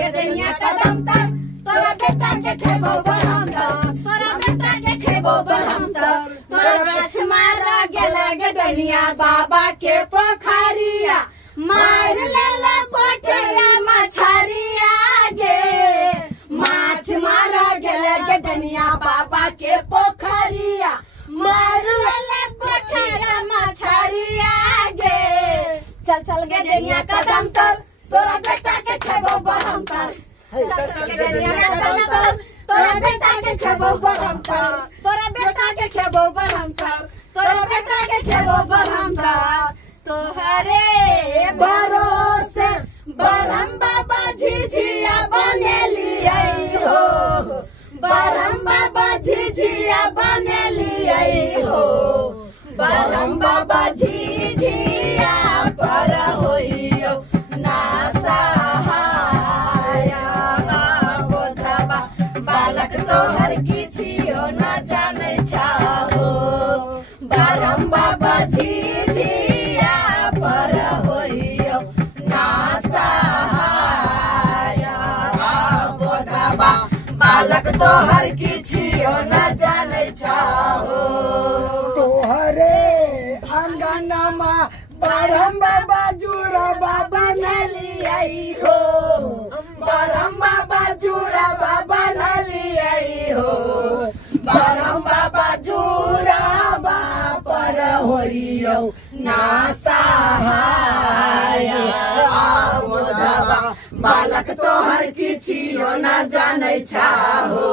के डनिया कदम तर तोरा बेटा के खेबो बरम तर तोरा बेटा के खेबो बरम तर तोरा गाछ मारा गेला गे डनिया बाबा के पोखरिया मार लेला पोठिया मछरिया गे माछ मारा गेला गे डनिया बाबा के पोखरिया मार लेला पोठिया मछरिया गे चल चल गे डनिया कदम तर तोरा बेटा के खेबो बरम तर चल चल गे डनिया कदम तर तोरा बेटा के खेबो बरम तर तोरा बेटा के खेबो बरम तर तोरा बेटा के खेबो बरम तर तोहरे भरोसे बरम बाबा झिझिया बनेली हो बरम बाबा झिझिया बनेली हो बरम बाबा झिझिया पर होइयो ना सहाया बोधबा बालक तोहर किछियो ना जानै छाहो बरम बाबा झिझिया पर होइयो ना सहाया बोधबा बालक तोहर किछियो ना जानै छाहो तोहरे अंगनमा बरम बाबा जुरा बाबा नली हो बरम बाबा जुरा बाबा नली हो बरम बाबा जुरा पर होइयो ना सहाया बोधबा बालक तोहर किछियो ना जानै छाहो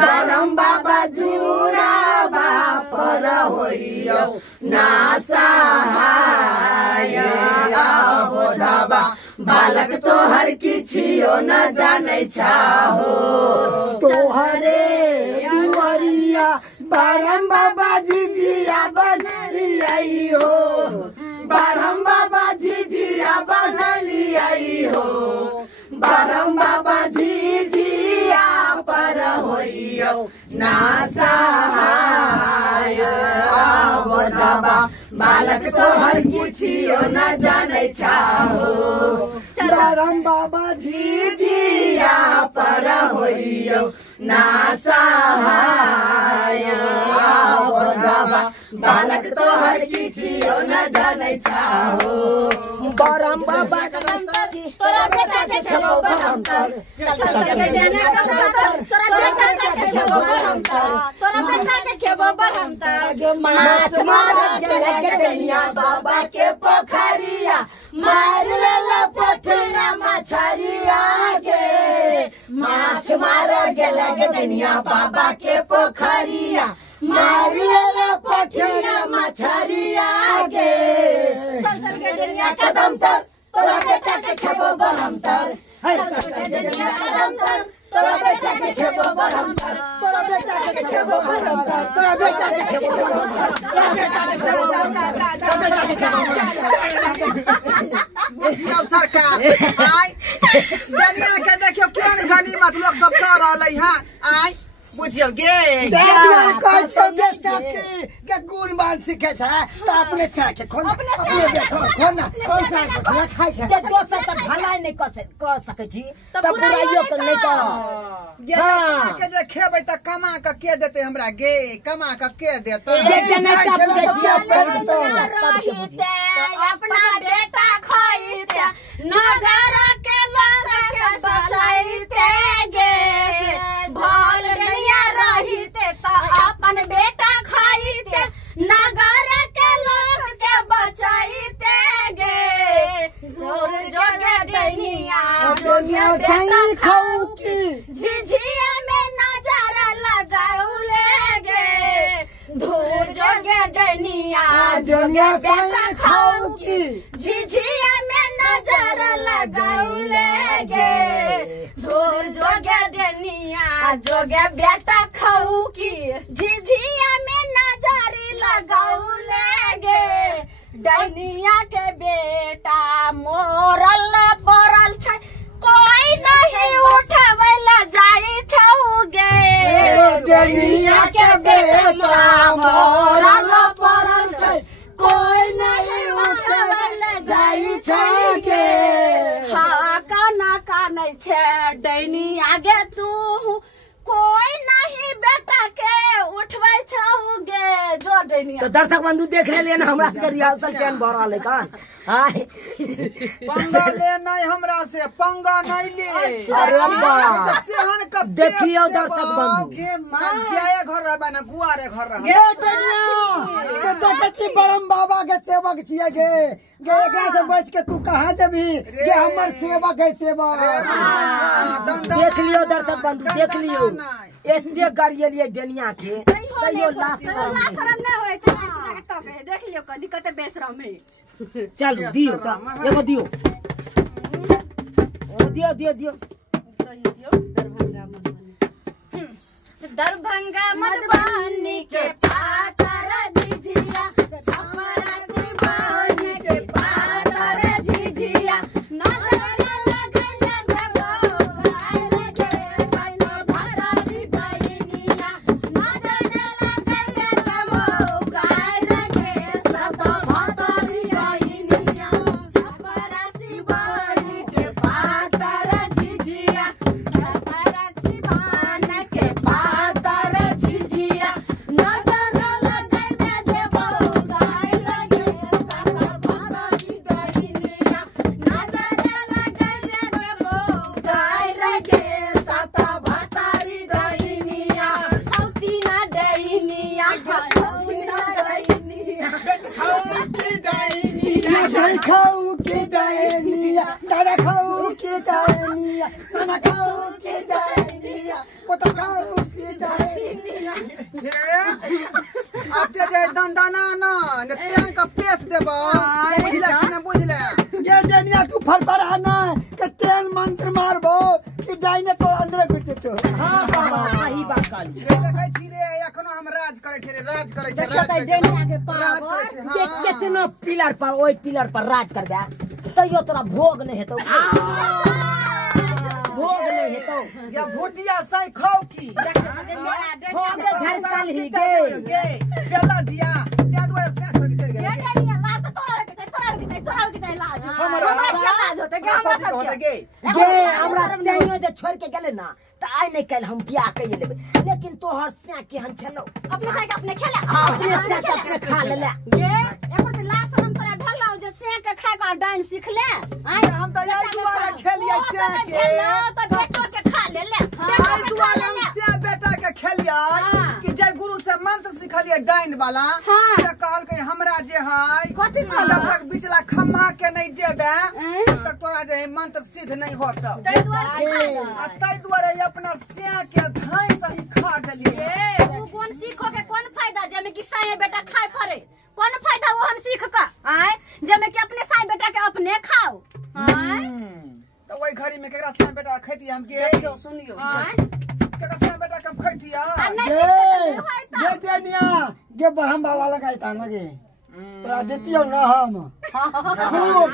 बरम बाबा जुरा पर होइयो ना सहाया बोधबा बालक तोहर किछियो ना जानै छाहो तोहरे दुआरिया बरम बाबा झिझिया बनली हो बरम बाबा झिझिया बनली हो बरम बाबा झिझिया पर होइयो ना सहाया बोधबा बालक तोहर किछियो ना जानै छाहो बरम बाबा झिझिया पर होइयो ना सहाया बोधबा बालक तोहर किछियो ना जानै छाहो बरम बाबा तोरा बेटा के खेबो बरम तर चल चल गे डनिया कदम तर तोरा बेटा के खेबो बरम तर तोरा बेटा के खेबो बरम तर माछ मारा गेला गे डनिया बाबा के पोखरिया मार लेला पोठिया मछरिया गे माछ मारा गेला गे डनिया बाबा के पोखरिया मार लेला पोठिया मछरिया गे चल चल गे डनिया कदम तर तोरा बेटा के खेबो बरम तर चल चल गे डनिया कदम तर तोरा बेटा के खेबो बरम तर तोरा बेटा के खेबो बरम तर तोरा बेटा के खेबो बरम तर तोरा बेटा के खेबो बरम तर बुझियो सरकार आय दुनिया के देखियो केहन गनीमत लोग सब कर रहलै हां आय बुझियो गे देवर कहै छै बेटा के गुणवान सिखे छै त अपने से के खोन अपने देखो खोन ना कोन सा खाइ छै जे दोसर त भलाई नै क सकै छी त बुराइयो क नै कर गे अपना के जे खेबै त कमा के देते हमरा गे कमा के देते जे जनता बुझै छी अपना बेटा खइते नगर के लोग के बचाइते गे भल गैया रहिते त अपन बेटा खइते नगर के लोग के बचाइते गे जोर जोगे डनिया दुनिया चाही खाऊ की झिझिया में नजर लगाउले गे धूर जोगे डनिया दुनिया चाही खाऊ की झिझिया में नजर लगाउले गे धूर जोगे डनिया जोगे बेटा खाऊ की झिझिया में नजर लगाउले गे डनिया के बेटा मोरल पड़ल छै कोई नहीं उठवैला जाई छौ गे डनिया के बेटा मोरल पड़ल छै कोई नहीं उठवैला जाई छै गे हाँ काना कानै पीछे डैनी आगे तू कोई नहीं बेटा के उठबै छौगे जो डैनी। तो दर्शक बंधु देख ले ना हमरा से रिहर्सल केन भ रहल है कान। हाय पंगा ले नहीं हमरा से, पंगा नहीं ले। अरे वाह तेहन का देखियो दर्शक बंधु के घर रहबा ना गुआरे घर रह। ये दुनिया तो देखती बरम बाबा के सेवक छिए गे गे से बच के तू कहां जेबी ये हमर सेवक है सेवक। देख लियो दर्शक बंधु देख लियो एते गरिए डनिया के तइयो लाश शरम नहीं होय तो कहे देख लियो कनी कते बेशरम है। चलो दियो त एगो दियो ओ दियो दरभंगा मधुबनी के पातर झिझिया हमरा शिवानी के पातर झिझिया नजर लगैया देबो गाय के सन भरा दीपैनिया नजर लगैया देबो गाय के सब भतरी गइनिया हमरा शिवानी के पातर झिझिया हमरा शिवानी के पातर झिझिया नजर लगैया देबो गाय के सब भतरी गइनिया नजर लगैया देबो गाय के सब भतरी गइनिया सौतीना डैनिया सौतीना डैनिया खाऊ के डायनिया दादा खाऊ के डायनिया नाना खाऊ के डायनिया पोता खाऊ के डायनिया। आते जे दंदना न तेन का पेश देबो बुझले कि न बुझले। ये डनिया तू फल पर आना के तेल मंत्र मारबो कि डायने तो अंदर घुस तो। हां बाबा सही बात काली रे देखै छी रे एखनो हम राज करै छी रे राज करै छी राज करै छी डैनिया के राज करै छी। देख कितना पिलर पर ओई पिलर पर राज कर दे तइयो तोरा भोग नहीं हेतौ भोग नहीं हेतौ या भोटिया सै खाओ की भोग झरकाल ही गे गे बेला जिया त्या दुआ से चल गे गे हमरा सेयो जे छोड़ के गेले ना त आइ नहीं कल हम बियाह कइले लेबे लेकिन तोहर से के हम छलो अपने से अपने खेला अपने से के अपने खा लेले गे एपर त लाश हम तोरा ढलाउ जे से के खाए का डाइन सीख ले हम त यही दुआरे खेलिए से के त बेटो के खा ले ले आई दुआरे हम से बेटा के खेलिए कि जय गुरु से मंत्र सिखलिए डाइन वाला से कहल के हमरा जे है कथि कहल जब तक बिचला खम्हा के नहीं देबे तब तक तोरा जे मंत्र सिद्ध नहीं होत। तै दुआरे खा आ तै दुआरे अपना से के धाई सही खा गेलिए। तू कोन सीखो के कोन फायदा जेमे कि साए बेटा खाए पड़े कोन फायदा ओहन सीख का आय जेमे कि अपने साए बेटा के अपने खाओ आय तो वही घड़ी में केकरा से बेटा खैती हम के देखियो सुनियो केकरा से बेटा कब खैती आ ये डनिया ये बरहम बाबा लगाई तांगा गे तोरा देतियो ना हम खूब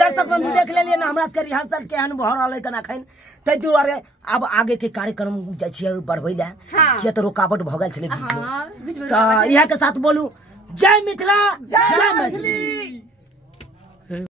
दर्शक बंधु देख लेलिए ना हमरा के रिहर्सल केहन भ रहल है कना खैन तै दुआरे अब आगे के कार्यक्रम जाय छियै बढ़बै ले के त रुकावट भ गेल छलै बीच में त इहा के साथ बोलू जय मिथिला जय मैथिली।